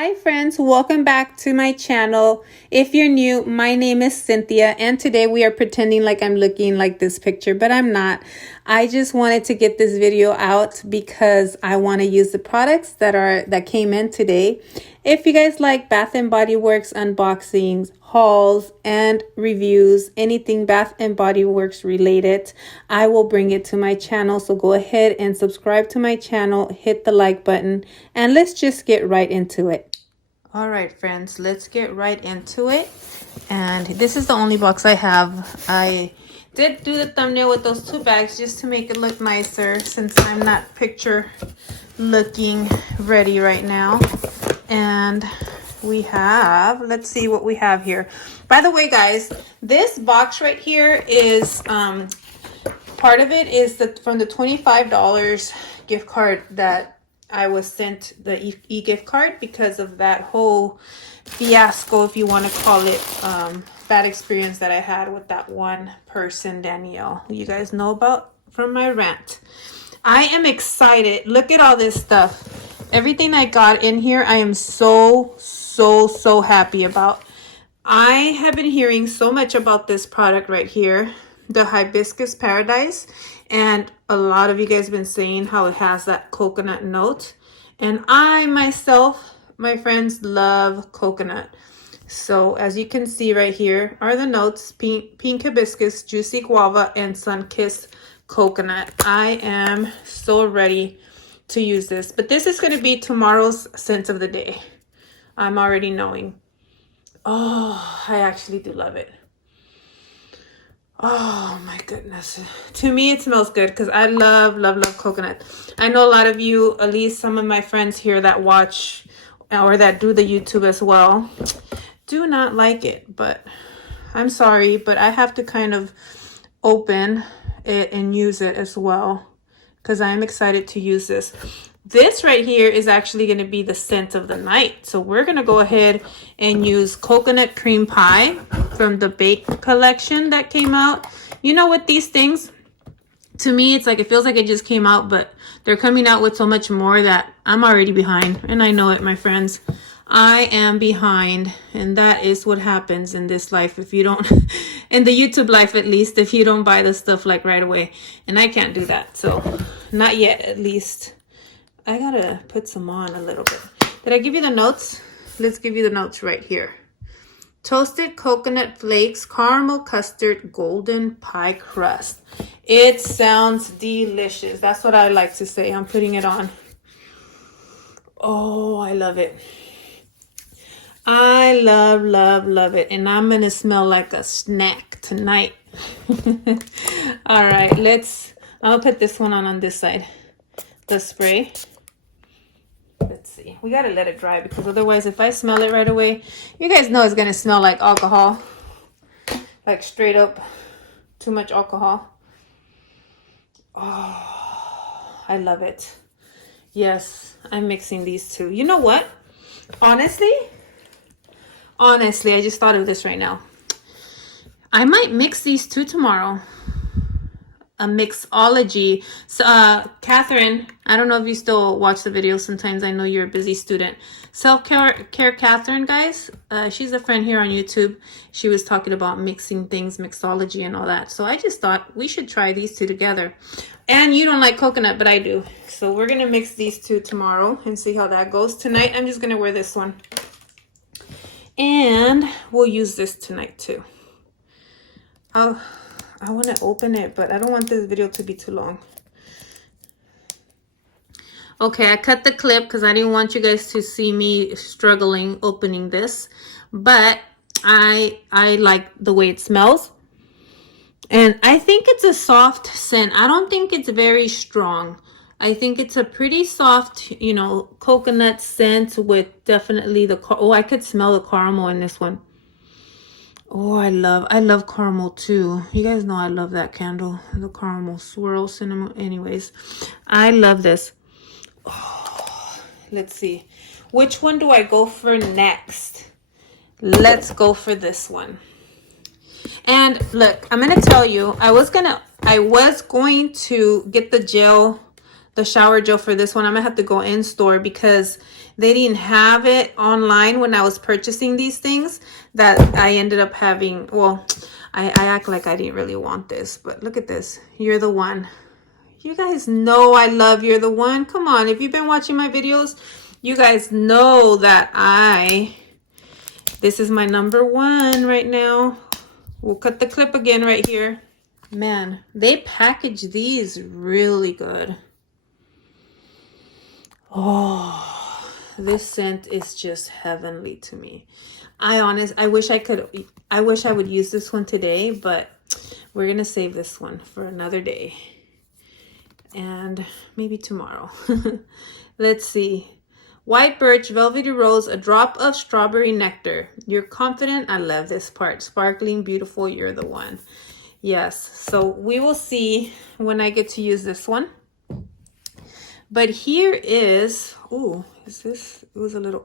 Hi friends, welcome back to my channel. If you're new, my name is Cynthia and today we are pretending like I'm looking like this picture, but I'm not. I just wanted to get this video out because I want to use the products that came in today. If you guys like Bath and Body Works unboxings, hauls, and reviews, anything Bath and Body Works related, I will bring it to my channel. So go ahead and subscribe to my channel, hit the like button, and let's just get right into it. All right, friends, let's get right into it. And this is the only box I have. I did do the thumbnail with those two bags just to make it look nicer since I'm not picture looking ready right now. And we have, let's see what we have here. By the way, guys, this box right here is part of it is from the $25 gift card that I was sent, the e-gift card, because of that whole fiasco, if you want to call it, bad experience that I had with that one person, Danielle, you guys know about from my rant. I am excited. Look at all this stuff. Everything I got in here, I am so happy about. I have been hearing so much about this product right here, the Hibiscus Paradise, and a lot of you guys have been saying how it has that coconut note, and I myself, my friends, love coconut. So as you can see right here are the notes: pink hibiscus, juicy guava, and sun-kissed coconut. I am so ready to use this, but this is going to be tomorrow's scent of the day. I'm already knowing. Oh, I actually do love it. Oh my goodness. To me, it smells good because I love coconut. I know a lot of you, at least some of my friends here that watch or that do the YouTube as well, do not like it, but I'm sorry, but I have to kind of open it and use it as well because I'm excited to use this. This right here is actually going to be the scent of the night. So we're going to go ahead and use Coconut Cream Pie from the Bake collection that came out. You know what, these things, to me, it's like, it feels like it just came out, but they're coming out with so much more that I'm already behind. And I know it, my friends. I am behind, and that is what happens in this life if you don't, in the YouTube life at least, if you don't buy the stuff like right away. And I can't do that, so not yet at least. I gotta put some on a little bit. Did I give you the notes? Let's give you the notes right here. Toasted coconut flakes, caramel custard, golden pie crust. It sounds delicious. That's what I like to say. I'm putting it on. Oh, I love it. I love it. And I'm gonna smell like a snack tonight. All right, I'll put this one on this side. The spray. Let's see. We gotta let it dry because otherwise if I smell it right away, you guys know it's gonna smell like alcohol. Like straight up too much alcohol. Oh, I love it. Yes, I'm mixing these two. You know what? Honestly, I just thought of this right now. I might mix these two tomorrow. A mixology. So, Catherine, I don't know if you still watch the videos. Sometimes I know you're a busy student. Self-care Catherine, guys. She's a friend here on YouTube. She was talking about mixing things, mixology and all that. So I just thought we should try these two together. And you don't like coconut, but I do. So we're going to mix these two tomorrow and see how that goes. Tonight, I'm just going to wear this one. And we'll use this tonight too. I want to open it, but I don't want this video to be too long. Okay, I cut the clip because I didn't want you guys to see me struggling opening this. But I like the way it smells. And I think it's a soft scent. I don't think it's very strong. I think it's a pretty soft, you know, coconut scent with definitely the... Oh, I could smell the caramel in this one. Oh, I love caramel too. You guys know I love that candle. The caramel swirl cinnamon. Anyways, I love this. Oh, let's see. Which one do I go for next? Let's go for this one. And look, I'm going to tell you, I was going to get the the shower gel for this one. I'm gonna have to go in store because they didn't have it online when I was purchasing these things that I ended up having. Well, I act like I didn't really want this, but look at this. You're the One. You guys know I love You're the One. Come on, if you've been watching my videos, you guys know that this is my number one right now. We'll cut the clip again right here. Man, they package these really good. Oh, this scent is just heavenly to me. I wish I would use this one today, but we're gonna save this one for another day and maybe tomorrow. Let's see. White birch, velvety rose, a drop of strawberry nectar. You're confident. I love this part. Sparkling, beautiful. You're the one. Yes. So we will see when I get to use this one. But here is, ooh, is this, it was a little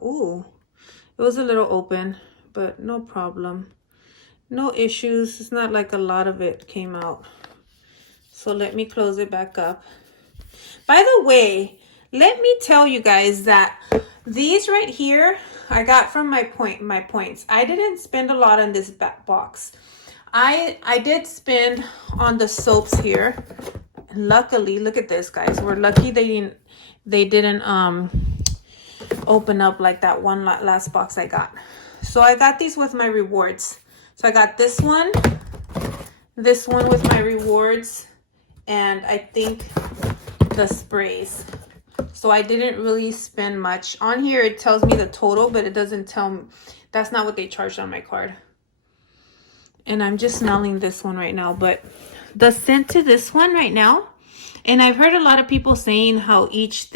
open, but no problem. No issues. It's not like a lot of it came out. So let me close it back up. By the way, let me tell you guys that these right here, I got from my points. I didn't spend a lot on this back box. I did spend on the soaps here. Luckily, look at this, guys. We're lucky they didn't open up like that one last box I got. So I got these with my rewards. So I got this one with my rewards, and I think the sprays. So I didn't really spend much. On here it tells me the total, but it doesn't tell me. That's not what they charged on my card. And I'm just smelling this one right now, but the scent to this one right now, and I've heard a lot of people saying how each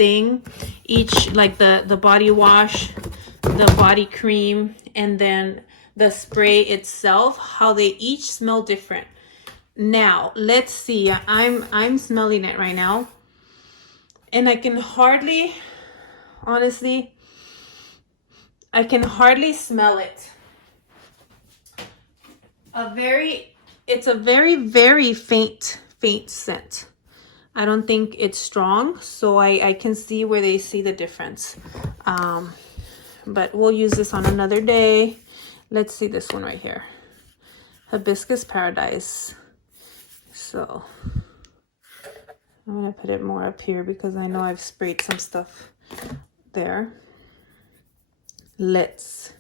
like the body wash, the body cream, and then the spray itself, how they each smell different. Now let's see. I'm smelling it right now, and I can hardly, honestly, I can hardly smell it. It's a very, very faint scent. I don't think it's strong, so I can see where they see the difference. But we'll use this on another day. Let's see this one right here. Hibiscus Paradise. So I'm gonna put it more up here because I know I've sprayed some stuff there. Let's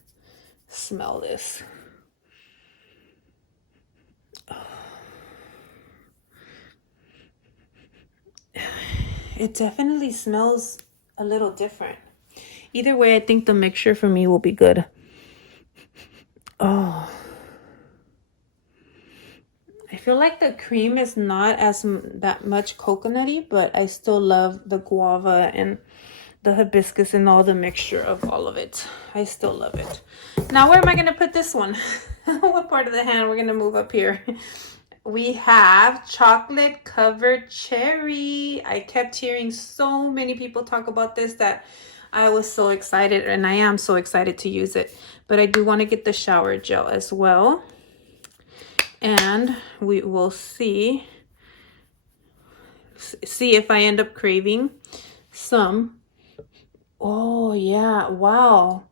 smell this. It definitely smells a little different. Either way, I think the mixture for me will be good. Oh, I feel like the cream is not that much coconutty, but I still love the guava and the hibiscus and all the mixture of all of it. I still love it. Now, where am I going to put this one? What part of the hand? We're going to move up here. We have chocolate covered cherry. I kept hearing so many people talk about this that I was so excited, and I am so excited to use it. But I do want to get the shower gel as well. And we will see if I end up craving some. Oh yeah, wow.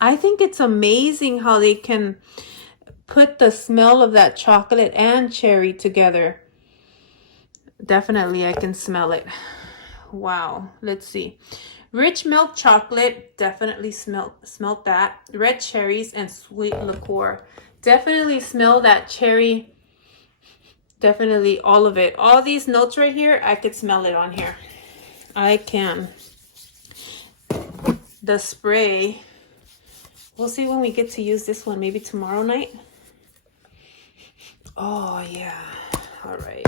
I think it's amazing how they can put the smell of that chocolate and cherry together. Definitely I can smell it. Wow. Let's see. Rich milk chocolate, definitely smelt that. Red cherries and sweet liqueur. Definitely smell that cherry. Definitely all of it. All these notes right here, I could smell it on here. I can. The spray, we'll see when we get to use this one, maybe tomorrow night. Oh yeah. All right.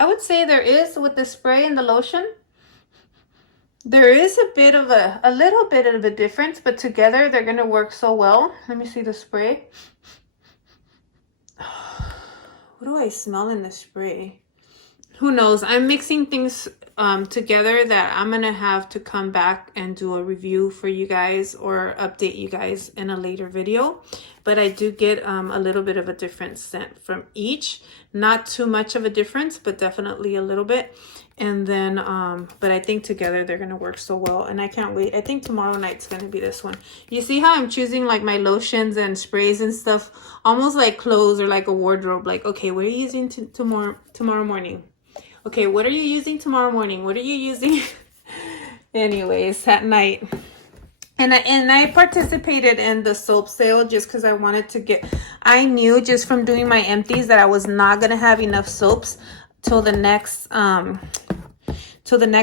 I would say there is, with the spray and the lotion, there is a little bit of a difference, but together they're going to work so well. Let me see the spray. What do I smell in the spray? Who knows? I'm mixing things together that I'm gonna have to come back and do a review for you guys or update you guys in a later video. But I do get a little bit of a different scent from each. Not too much of a difference, but definitely a little bit. And then, but I think together they're gonna work so well, and I can't wait. I think tomorrow night's gonna be this one. You see how I'm choosing like my lotions and sprays and stuff, almost like clothes or like a wardrobe. Like, okay, what are you using tomorrow morning? Okay, what are you using tomorrow morning? What are you using? Anyways, at night. And I participated in the soap sale just because I wanted to get, I knew just from doing my empties that I was not going to have enough soaps till the next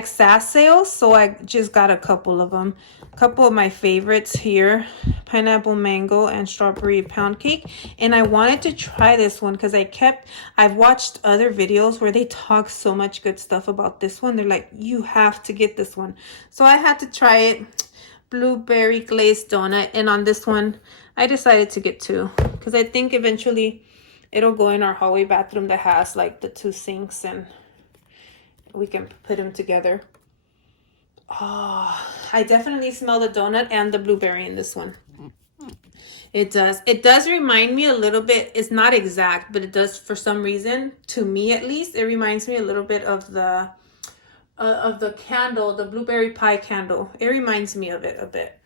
SAS sale. So I just got a couple of them. A couple of my favorites here, pineapple mango and strawberry pound cake. And I wanted to try this one because I've watched other videos where they talk so much good stuff about this one. They're like, you have to get this one. So I had to try it. Blueberry glazed donut. And on this one, I decided to get two because I think eventually it'll go in our hallway bathroom that has like the two sinks and we can put them together. Oh, I definitely smell the donut and the blueberry in this one. It does remind me a little bit. It's not exact, but it does for some reason, to me at least, it reminds me a little bit of the candle, the blueberry pie candle. It reminds me of it a bit.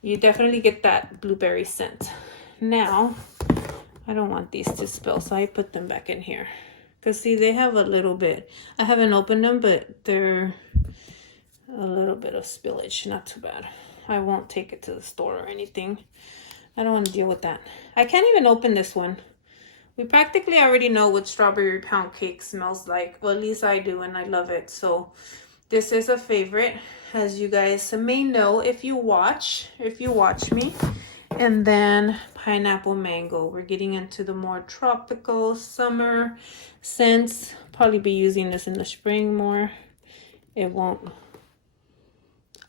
You definitely get that blueberry scent. Now, I don't want these to spill, so I put them back in here. Because see, they have a little bit. I haven't opened them, but they're a little bit of spillage. Not too bad. I won't take it to the store or anything. I don't want to deal with that. I can't even open this one. We practically already know what strawberry pound cake smells like. Well, at least I do, and I love it. So this is a favorite, as you guys may know if you watch me. And then pineapple mango. We're getting into the more tropical summer scents. Probably be using this in the spring more. It won't.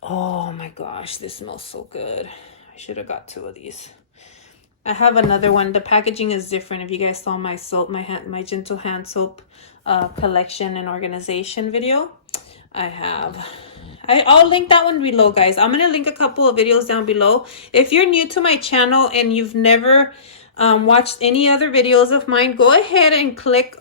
Oh my gosh, this smells so good. I should have got two of these. I have another one. The packaging is different. If you guys saw my soap, my gentle hand soap collection and organization video, I'll link that one below, guys. I'm gonna link a couple of videos down below. If you're new to my channel and you've never watched any other videos of mine, go ahead and click,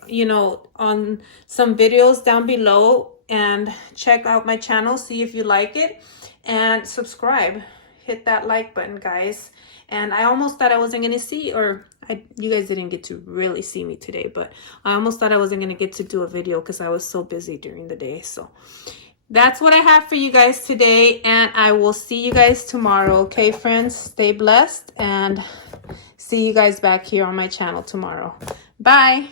on some videos down below and check out my channel, see if you like it, and subscribe. Hit that like button, guys. And I almost thought I wasn't gonna see, you guys didn't get to really see me today, but I almost thought I wasn't gonna get to do a video because I was so busy during the day. So that's what I have for you guys today, and I will see you guys tomorrow. Okay, friends, stay blessed, and see you guys back here on my channel tomorrow. Bye.